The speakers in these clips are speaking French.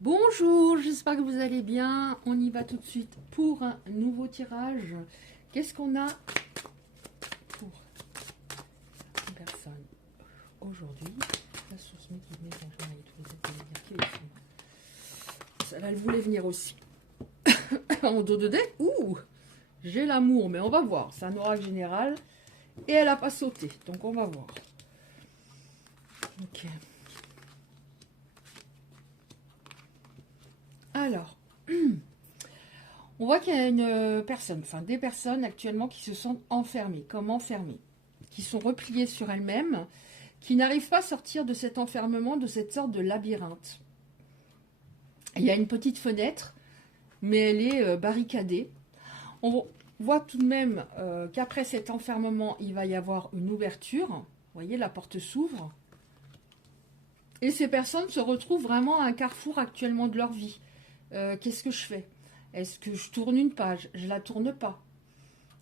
Bonjour, j'espère que vous allez bien. On y va tout de suite pour un nouveau tirage. Qu'est-ce qu'on a pour une personne aujourd'hui? La sauce Mickey Maison, j'en ai tous les autres, vous allez dire qu'il est celle-là, elle voulait venir aussi. En dos de deck, ouh, j'ai l'amour, mais on va voir. C'est un oracle général et elle n'a pas sauté, donc on va voir. Ok. Alors, on voit qu'il y a une personne, enfin des personnes actuellement qui se sentent enfermées, comme enfermées, qui sont repliées sur elles-mêmes, qui n'arrivent pas à sortir de cet enfermement, de cette sorte de labyrinthe. Il y a une petite fenêtre, mais elle est barricadée. On voit tout de même qu'après cet enfermement, il va y avoir une ouverture. Vous voyez, la porte s'ouvre. Et ces personnes se retrouvent vraiment à un carrefour actuellement de leur vie. Qu'est-ce que je fais? Est-ce que je tourne une page? Je la tourne pas.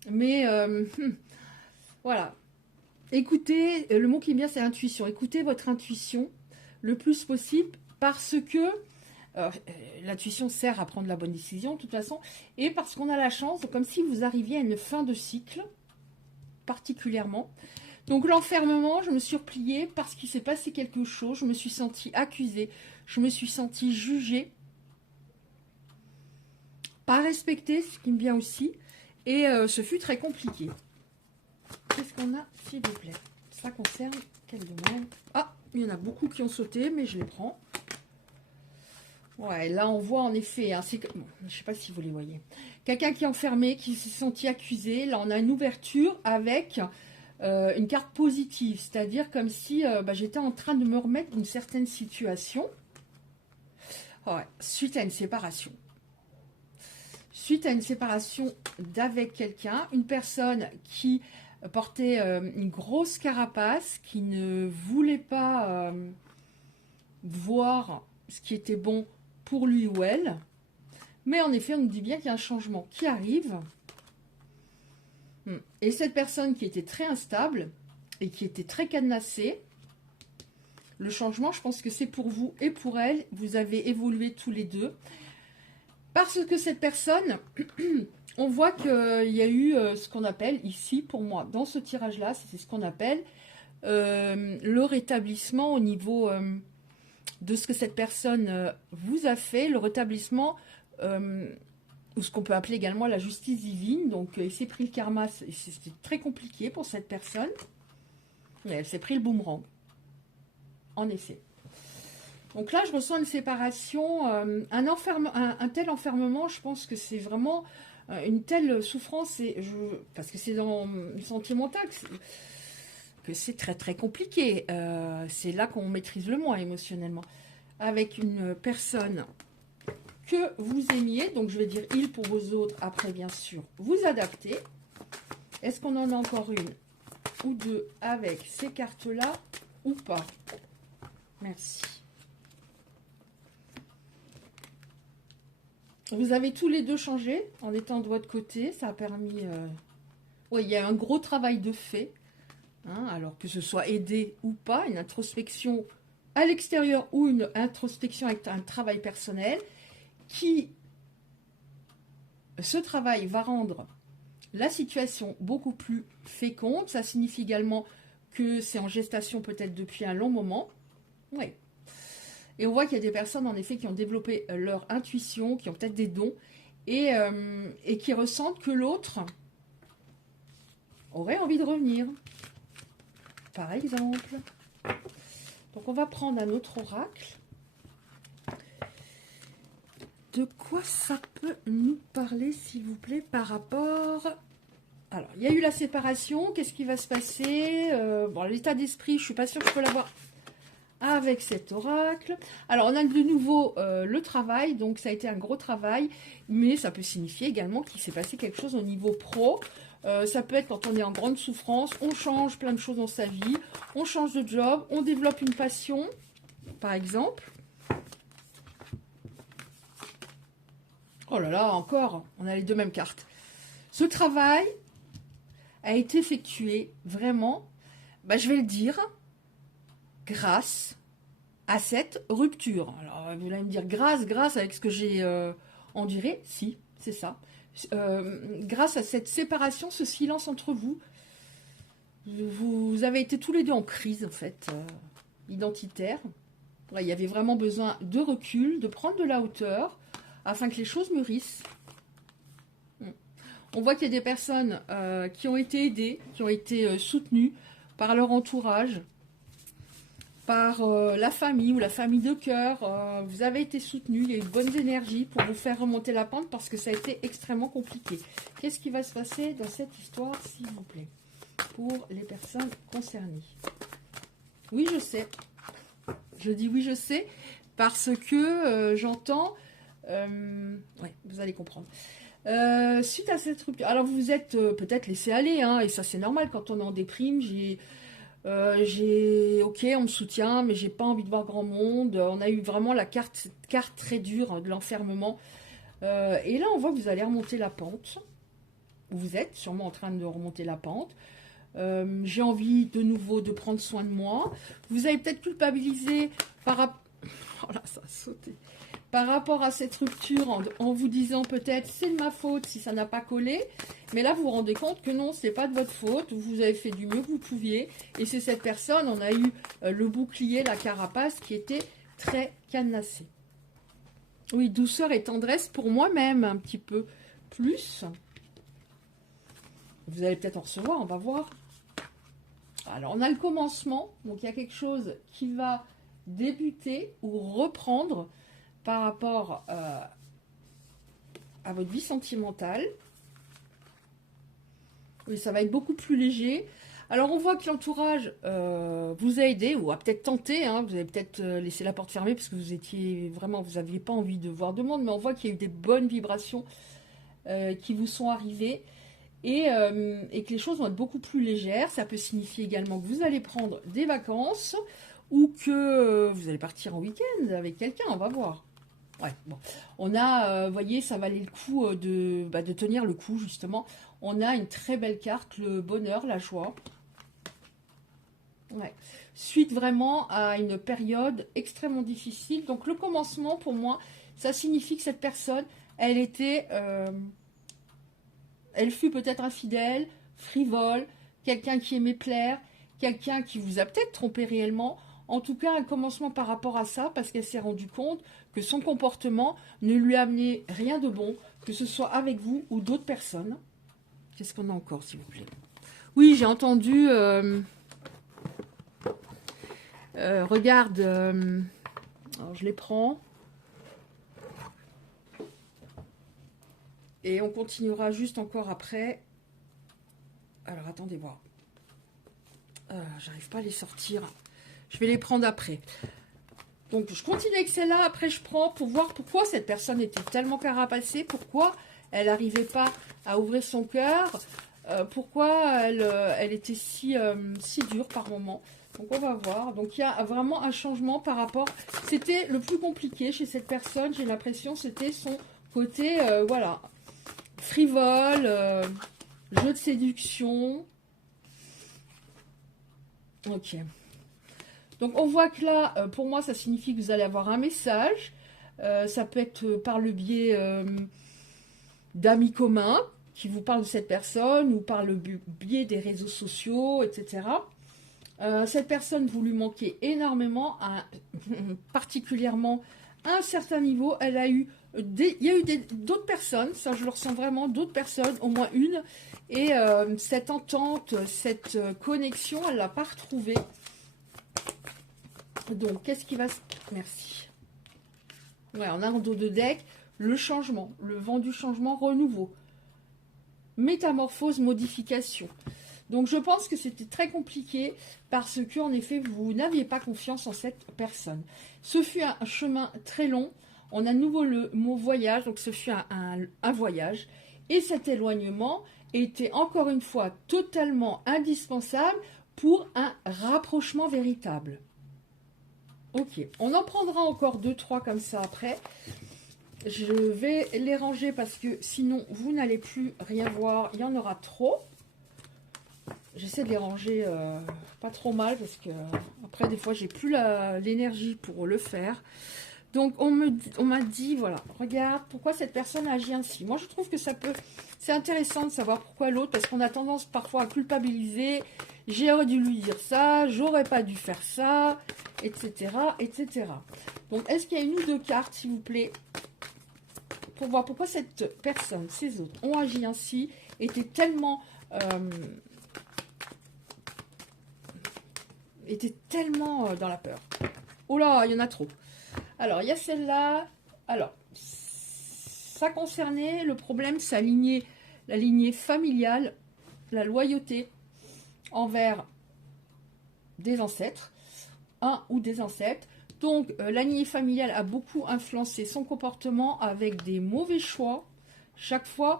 Mais voilà. Écoutez, le mot qui vient, c'est intuition. Écoutez votre intuition le plus possible parce que l'intuition sert à prendre la bonne décision de toute façon et parce qu'on a la chance, comme si vous arriviez à une fin de cycle particulièrement. Donc l'enfermement, je me suis repliée parce qu'il s'est passé quelque chose, je me suis sentie accusée, je me suis sentie jugée, pas respectée, ce qui me vient aussi, et ce fut très compliqué. Qu'est-ce qu'on a, s'il vous plaît? Ça concerne quel domaine? Ah, il y en a beaucoup qui ont sauté, mais je les prends. Ouais, là on voit en effet, hein, bon, je ne sais pas si vous les voyez. Quelqu'un qui est enfermé, qui s'est senti accusé. Là on a une ouverture avec une carte positive, c'est-à-dire comme si j'étais en train de me remettre d'une certaine situation. Ouais, suite à une séparation. Suite à une séparation d'avec quelqu'un, une personne qui portait une grosse carapace, qui ne voulait pas voir ce qui était bon pour lui ou elle. Mais en effet, on nous dit bien qu'il y a un changement qui arrive. Et cette personne qui était très instable et qui était très cadenassée, le changement, je pense que c'est pour vous et pour elle. Vous avez évolué tous les deux. Parce que cette personne, on voit qu'il y a eu ce qu'on appelle ici, pour moi, dans ce tirage-là, c'est ce qu'on appelle le rétablissement au niveau de ce que cette personne vous a fait, le rétablissement, ou ce qu'on peut appeler également la justice divine. Donc, il s'est pris le karma, c'était très compliqué pour cette personne. Mais elle s'est pris le boomerang. En effet. Donc là, je ressens une séparation, un tel enfermement, je pense que c'est vraiment une telle souffrance, parce que c'est dans le sentimental que c'est très très compliqué. C'est là qu'on maîtrise le moins émotionnellement. Avec une personne que vous aimiez, donc je vais dire il pour vos autres, après bien sûr, vous adaptez. Est-ce qu'on en a encore une ou deux avec ces cartes-là ou pas? Merci. Vous avez tous les deux changé en étant de votre côté. Ça a permis... Oui, il y a un gros travail de fait. Hein, alors que ce soit aidé ou pas, une introspection à l'extérieur ou une introspection avec un travail personnel qui, ce travail va rendre la situation beaucoup plus féconde. Ça signifie également que c'est en gestation peut-être depuis un long moment. Oui. Et on voit qu'il y a des personnes, en effet, qui ont développé leur intuition, qui ont peut-être des dons, et qui ressentent que l'autre aurait envie de revenir. Par exemple. Donc, on va prendre un autre oracle. De quoi ça peut nous parler, s'il vous plaît, par rapport... Alors, il y a eu la séparation. Qu'est-ce qui va se passer? Bon, l'état d'esprit, je ne suis pas sûre que je peux l'avoir avec cet oracle. Alors, on a de nouveau le travail, donc ça a été un gros travail, mais ça peut signifier également qu'il s'est passé quelque chose au niveau pro. Ça peut être quand on est en grande souffrance, on change plein de choses dans sa vie, on change de job, on développe une passion, par exemple. Oh là là, encore, on a les deux mêmes cartes. Ce travail a été effectué vraiment, je vais le dire, grâce à cette rupture. Alors, vous allez me dire, grâce avec ce que j'ai enduré, si, c'est ça. Grâce à cette séparation, ce silence entre vous, vous avez été tous les deux en crise, en fait, identitaire. Ouais, il y avait vraiment besoin de recul, de prendre de la hauteur, afin que les choses mûrissent. On voit qu'il y a des personnes qui ont été aidées, qui ont été soutenues par leur entourage, par la famille ou la famille de cœur. Vous avez été soutenus, il y a eu de bonnes énergies pour vous faire remonter la pente parce que ça a été extrêmement compliqué. Qu'est-ce qui va se passer dans cette histoire, s'il vous plaît, pour les personnes concernées? Oui, je sais. Je dis oui, je sais, parce que j'entends... ouais, vous allez comprendre. Suite à cette rupture, alors vous vous êtes peut-être laissé aller, hein, et ça c'est normal quand on est en déprime. Ok, on me soutient, mais j'ai pas envie de voir grand monde. On a eu vraiment cette carte très dure de l'enfermement. Et là, on voit que vous allez remonter la pente. Vous êtes sûrement en train de remonter la pente. J'ai envie de nouveau de prendre soin de moi. Vous avez peut-être culpabilisé par rapport... Oh là, ça a sauté. Par rapport à cette rupture, en vous disant peut-être c'est de ma faute si ça n'a pas collé. Mais là, vous vous rendez compte que non, c'est pas de votre faute. Vous avez fait du mieux que vous pouviez. Et c'est cette personne, on a eu le bouclier, la carapace qui était très cadenassée. Oui, douceur et tendresse pour moi-même, un petit peu plus. Vous allez peut-être en recevoir, on va voir. Alors, on a le commencement. Donc, il y a quelque chose qui va débuter ou reprendre par rapport à votre vie sentimentale. Oui, ça va être beaucoup plus léger. Alors, on voit que l'entourage vous a aidé ou a peut-être tenté. Hein, vous avez peut-être laissé la porte fermée parce que vous étiez vraiment, vous n'aviez pas envie de voir de monde. Mais on voit qu'il y a eu des bonnes vibrations qui vous sont arrivées et que les choses vont être beaucoup plus légères. Ça peut signifier également que vous allez prendre des vacances ou que vous allez partir en week-end avec quelqu'un. On va voir. Ouais, bon. On a, vous voyez, ça valait le coup de tenir le coup, justement. On a une très belle carte, le bonheur, la joie. Ouais. Suite vraiment à une période extrêmement difficile. Donc, le commencement, pour moi, ça signifie que cette personne, elle fut peut-être infidèle, frivole, quelqu'un qui aimait plaire, quelqu'un qui vous a peut-être trompé réellement. En tout cas, un commencement par rapport à ça, parce qu'elle s'est rendue compte que son comportement ne lui amenait rien de bon, que ce soit avec vous ou d'autres personnes. Qu'est-ce qu'on a encore, s'il vous plaît? Oui, j'ai entendu... regarde, alors je les prends. Et on continuera juste encore après. Alors, attendez voir. J'arrive pas à les sortir. Je vais les prendre après. Donc, je continue avec celle-là. Après, je prends pour voir pourquoi cette personne était tellement carapacée. Pourquoi elle n'arrivait pas à ouvrir son cœur. Pourquoi elle était si dure par moment. Donc, on va voir. Donc, il y a vraiment un changement par rapport... C'était le plus compliqué chez cette personne. J'ai l'impression c'était son côté, voilà, frivole, jeu de séduction. Ok. Donc, on voit que là, pour moi, ça signifie que vous allez avoir un message. Ça peut être par le biais d'amis communs qui vous parlent de cette personne ou par le biais des réseaux sociaux, etc. Cette personne, vous lui manquez énormément, particulièrement à un certain niveau. Il y a eu d'autres personnes, ça je le ressens vraiment, d'autres personnes, au moins une. Et cette entente, cette connexion, elle ne l'a pas retrouvée. Donc, qu'est-ce qui va se... Merci. Ouais, on a en dos de deck le changement, le vent du changement, renouveau. Métamorphose, modification. Donc, je pense que c'était très compliqué parce que, en effet, vous n'aviez pas confiance en cette personne. Ce fut un chemin très long. On a de nouveau le mot voyage, donc ce fut un voyage. Et cet éloignement était encore une fois totalement indispensable pour un rapprochement véritable. Ok, on en prendra encore 2-3 comme ça après. Je vais les ranger parce que sinon vous n'allez plus rien voir. Il y en aura trop. j'essaie de les ranger pas trop mal parce que après des fois j'ai plus l'énergie pour le faire. Donc on m'a dit, voilà, regarde pourquoi cette personne agit ainsi. Moi je trouve que c'est intéressant de savoir pourquoi l'autre, parce qu'on a tendance parfois à culpabiliser. J'aurais dû lui dire ça, j'aurais pas dû faire ça, etc., etc. Donc est-ce qu'il y a une ou deux cartes, s'il vous plaît, pour voir pourquoi cette personne, ces autres, ont agi ainsi, étaient tellement dans la peur. Oh là, il y en a trop. Alors, il y a celle-là. Alors, ça concernait, le problème, c'est la lignée familiale, la loyauté envers des ancêtres, un ou des ancêtres. Donc, la lignée familiale a beaucoup influencé son comportement avec des mauvais choix. Chaque fois,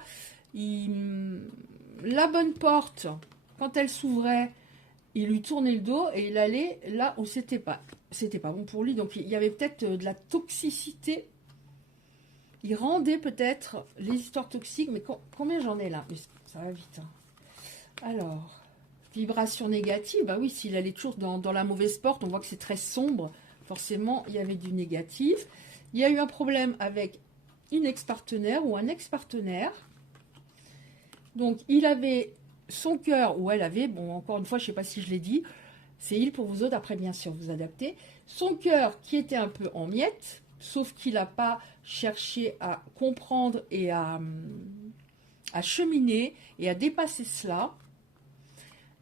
la bonne porte, quand elle s'ouvrait, il lui tournait le dos et il allait là où c'était pas bon pour lui. Donc il y avait peut-être de la toxicité. Il rendait peut-être les histoires toxiques. Mais combien j'en ai là? Mais ça va vite. Hein. Alors, vibration négative. Bah oui, s'il allait toujours dans la mauvaise porte, on voit que c'est très sombre. Forcément, il y avait du négatif. Il y a eu un problème avec une ex-partenaire ou un ex-partenaire. Donc il avait son cœur, ou elle avait, bon encore une fois, je ne sais pas si je l'ai dit, c'est il pour vous autres, après bien sûr vous adaptez, son cœur qui était un peu en miettes, sauf qu'il n'a pas cherché à comprendre et à cheminer et à dépasser cela.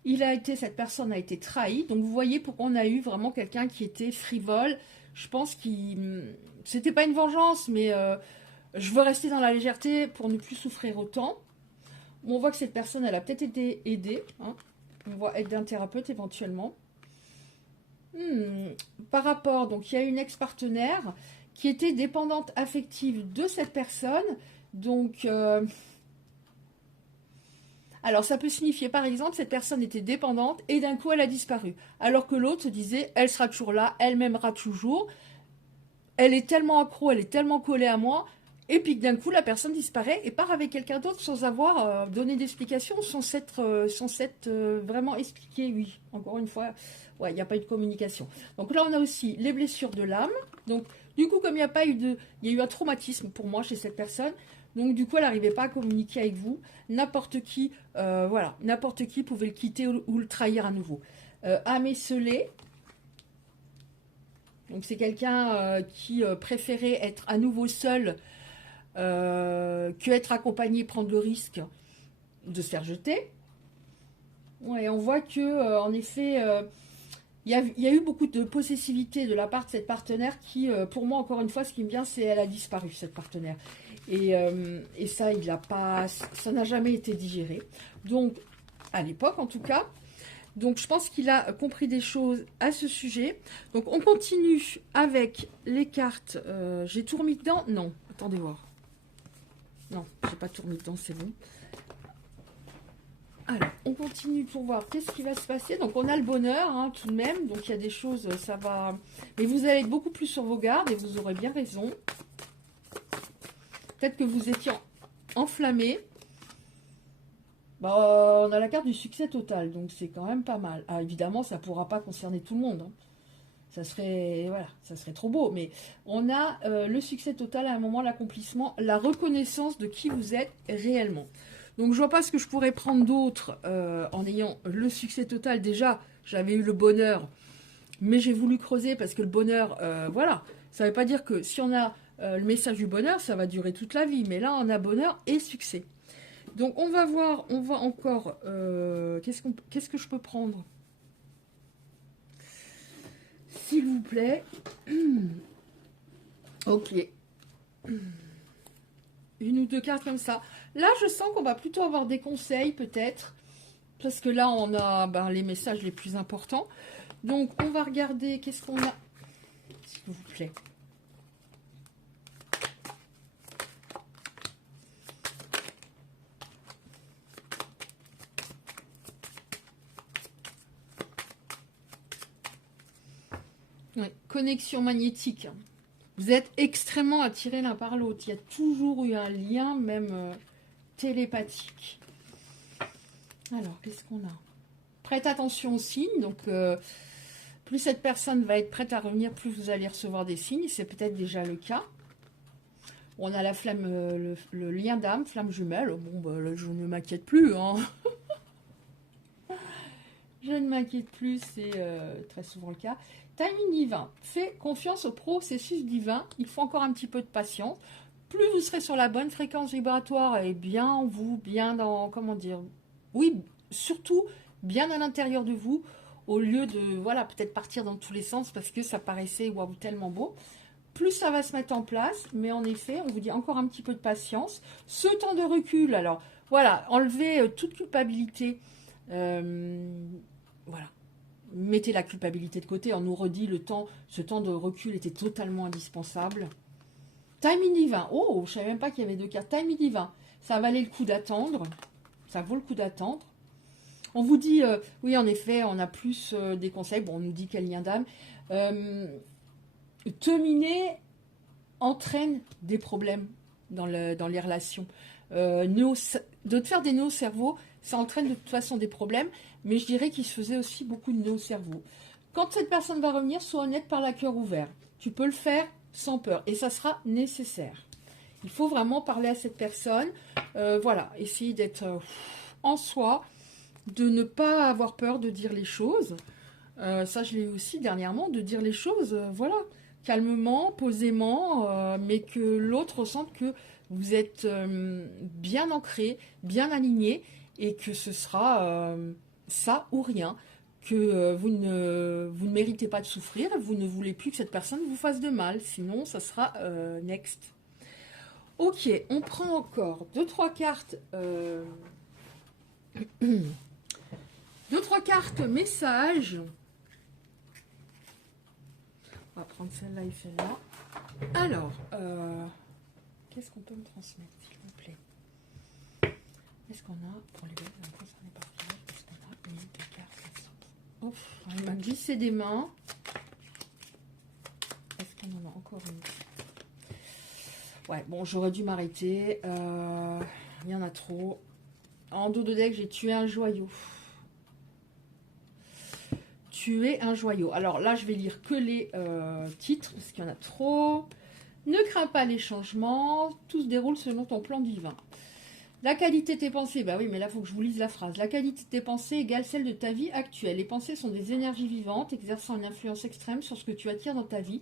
Cette personne a été trahie, donc vous voyez pourquoi on a eu vraiment quelqu'un qui était frivole. Je pense c'était pas une vengeance, mais je veux rester dans la légèreté pour ne plus souffrir autant. On voit que cette personne, elle a peut-être été aidée. Hein. On voit aide d'un thérapeute éventuellement. Par rapport, donc il y a une ex-partenaire qui était dépendante affective de cette personne. Donc, alors ça peut signifier par exemple, cette personne était dépendante et d'un coup elle a disparu. Alors que l'autre se disait, elle sera toujours là, elle m'aimera toujours. Elle est tellement accro, elle est tellement collée à moi. Et puis d'un coup, la personne disparaît et part avec quelqu'un d'autre sans avoir donné d'explication, sans s'être vraiment expliqué. Oui, encore une fois, ouais, il n'y a pas eu de communication. Donc là, on a aussi les blessures de l'âme. Donc du coup, comme il y a eu un traumatisme pour moi chez cette personne. Donc du coup, elle n'arrivait pas à communiquer avec vous. N'importe qui, n'importe qui pouvait le quitter ou le trahir à nouveau. Âme esselée. Donc c'est quelqu'un qui préférait être à nouveau seul que être accompagné, prendre le risque de se faire jeter. Ouais, on voit que en effet, il y a eu beaucoup de possessivité de la part de cette partenaire qui, pour moi, encore une fois, ce qui me vient, c'est elle a disparu, cette partenaire. Et ça, ça n'a jamais été digéré. Donc, à l'époque, en tout cas. Donc, je pense qu'il a compris des choses à ce sujet. Donc, on continue avec les cartes. J'ai tout remis dedans? Non, attendez voir. Non, j'ai pas tout remis dedans, c'est bon. Alors, on continue pour voir qu'est-ce qui va se passer. Donc, on a le bonheur, hein, tout de même. Donc, il y a des choses, ça va... Mais vous allez être beaucoup plus sur vos gardes et vous aurez bien raison. Peut-être que vous étiez enflammé. Bah, on a la carte du succès total, donc c'est quand même pas mal. Ah, évidemment, ça ne pourra pas concerner tout le monde. Hein. Ça serait trop beau. Mais on a le succès total à un moment, l'accomplissement, la reconnaissance de qui vous êtes réellement. Donc je vois pas ce que je pourrais prendre d'autre en ayant le succès total. Déjà, j'avais eu le bonheur, mais j'ai voulu creuser parce que le bonheur, voilà, ça ne veut pas dire que si on a le message du bonheur, ça va durer toute la vie. Mais là, on a bonheur et succès. Donc on va voir, on va encore, qu'est-ce que je peux prendre? S'il vous plaît. Ok. Une ou deux cartes comme ça. Là, je sens qu'on va plutôt avoir des conseils, peut-être. Parce que là, on a les messages les plus importants. Donc, on va regarder qu'est-ce qu'on a. S'il vous plaît. Ouais, connexion magnétique. Vous êtes extrêmement attirés l'un par l'autre. Il y a toujours eu un lien, même télépathique. Alors, qu'est-ce qu'on a? Prête attention aux signes, donc plus cette personne va être prête à revenir, plus vous allez recevoir des signes, c'est peut-être déjà le cas. On a la flamme, le lien d'âme, flamme jumelle, bon bah, là, je ne m'inquiète plus, hein. Je ne m'inquiète plus, c'est très souvent le cas. Timing divin, fais confiance au processus divin, il faut encore un petit peu de patience. Plus vous serez sur la bonne fréquence vibratoire et bien en vous, bien dans, comment dire, oui, surtout bien à l'intérieur de vous, au lieu de, voilà, peut-être partir dans tous les sens parce que ça paraissait waouh, tellement beau. Plus ça va se mettre en place, mais en effet, on vous dit encore un petit peu de patience. Ce temps de recul, alors voilà, enlevez toute culpabilité. Voilà. Mettez la culpabilité de côté. On nous redit ce temps de recul était totalement indispensable. Timing divin. Oh, je ne savais même pas qu'il y avait deux cartes. Timing divin. Ça valait le coup d'attendre. Ça vaut le coup d'attendre. On vous dit, oui, en effet, on a plus des conseils. Bon, on nous dit quel lien d'âme. Terminer entraîne des problèmes dans les relations. De te faire des nœuds au cerveau, ça entraîne de toute façon des problèmes, mais je dirais qu'il se faisait aussi beaucoup de nœuds au cerveau. Quand cette personne va revenir, sois honnête, par la cœur ouvert. Tu peux le faire sans peur, et ça sera nécessaire. Il faut vraiment parler à cette personne, voilà, essayer d'être en soi, de ne pas avoir peur de dire les choses. Ça, je l'ai eu aussi dernièrement, de dire les choses, voilà, calmement, posément, mais que l'autre ressente que vous êtes bien ancré, bien aligné, et que ce sera ça ou rien, que vous ne méritez pas de souffrir, vous ne voulez plus que cette personne vous fasse de mal, sinon ça sera next. Ok, on prend encore 2-3 cartes, 2-3 cartes messages. On va prendre celle-là et celle-là. Alors, qu'est-ce qu'on peut me transmettre, s'il vous plaît? Est-ce qu'on a, pour les bêtes concernées par piège, est-ce qu'on a une des cartes? Ouf, il m'a glissé des mains. Est-ce qu'on en a encore une? Ouais, bon, j'aurais dû m'arrêter. Il y en a trop. En dos de deck, j'ai tué un joyau. Tuer un joyau. Alors là, je vais lire que les titres, parce qu'il y en a trop. Ne crains pas les changements, tout se déroule selon ton plan divin. La qualité de tes pensées, bah oui, mais là, il faut que je vous lise la phrase. La qualité de tes pensées égale celle de ta vie actuelle. Les pensées sont des énergies vivantes, exerçant une influence extrême sur ce que tu attires dans ta vie.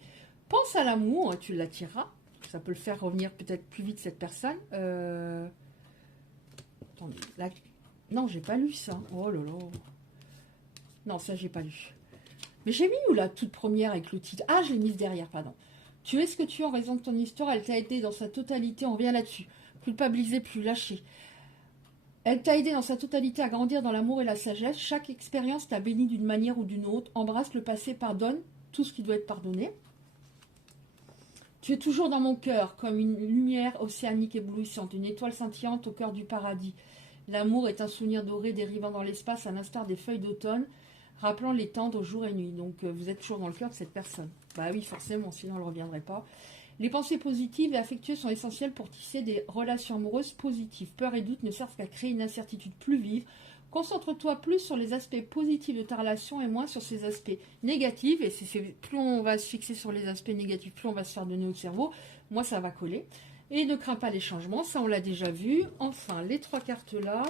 Pense à l'amour, tu l'attireras. Ça peut le faire revenir peut-être plus vite, cette personne. Attendez, là... Non, j'ai pas lu ça. Oh là là. Non, ça, j'ai pas lu. Mais j'ai mis où la toute première avec le titre? Ah, je l'ai mise derrière, pardon. Tu es ce que tu es en raison de ton histoire, elle t'a aidé dans sa totalité, on revient là-dessus. Culpabiliser, plus lâcher. Elle t'a aidé dans sa totalité à grandir dans l'amour et la sagesse. Chaque expérience t'a béni d'une manière ou d'une autre. Embrasse le passé, pardonne tout ce qui doit être pardonné. Tu es toujours dans mon cœur, comme une lumière océanique éblouissante, une étoile scintillante au cœur du paradis. L'amour est un souvenir doré dérivant dans l'espace à l'instar des feuilles d'automne, rappelant les tendres jour et nuit. Donc vous êtes toujours dans le cœur de cette personne. Bah oui, forcément, sinon elle ne reviendrait pas. Les pensées positives et affectueuses sont essentielles pour tisser des relations amoureuses positives. Peur et doute ne servent qu'à créer une incertitude plus vive. Concentre-toi plus sur les aspects positifs de ta relation et moins sur ses aspects négatifs. Et plus on va se fixer sur les aspects négatifs, plus on va se faire de nœuds au cerveau. Moi, ça va coller. Et ne crains pas les changements, ça on l'a déjà vu. Enfin, les 3 cartes là.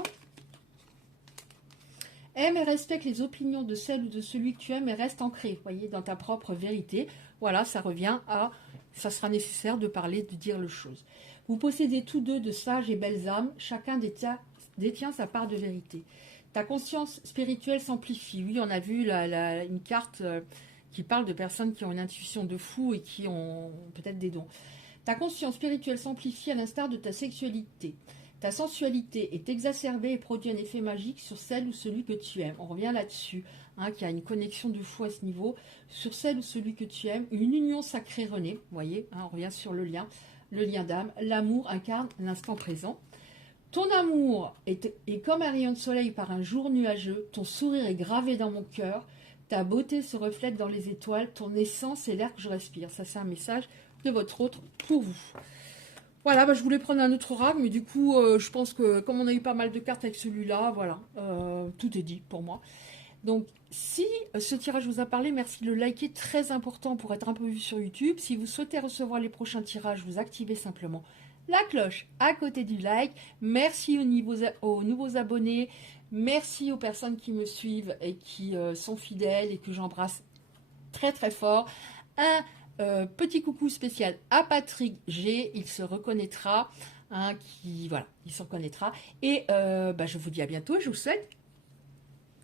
Aime et respecte les opinions de celle ou de celui que tu aimes et reste ancré, voyez, dans ta propre vérité. Voilà, ça revient à, ça sera nécessaire de parler, de dire les choses. Vous possédez tous deux de sages et belles âmes, chacun détient sa part de vérité. Ta conscience spirituelle s'amplifie. Oui, on a vu une carte qui parle de personnes qui ont une intuition de fou et qui ont peut-être des dons. Ta conscience spirituelle s'amplifie à l'instar de ta sexualité. Ta sensualité est exacerbée et produit un effet magique sur celle ou celui que tu aimes. On revient là-dessus, qu'il y a une connexion de fou à ce niveau. Sur celle ou celui que tu aimes, une union sacrée renée. Vous voyez, on revient sur le lien d'âme. L'amour incarne l'instant présent. Ton amour est comme un rayon de soleil par un jour nuageux. Ton sourire est gravé dans mon cœur. Ta beauté se reflète dans les étoiles. Ton essence est l'air que je respire. Ça, c'est un message de votre autre pour vous. Voilà, bah, je voulais prendre un autre oracle, mais du coup, je pense que comme on a eu pas mal de cartes avec celui-là, voilà, tout est dit pour moi. Donc, si ce tirage vous a parlé, merci de le liker, très important pour être un peu vu sur YouTube. Si vous souhaitez recevoir les prochains tirages, vous activez simplement la cloche à côté du like. Merci aux nouveaux abonnés. Merci aux personnes qui me suivent et qui sont fidèles et que j'embrasse très très fort. Un petit coucou spécial à Patrick G, il se reconnaîtra. Hein, voilà, il se reconnaîtra. Et je vous dis à bientôt et je vous souhaite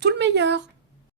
tout le meilleur.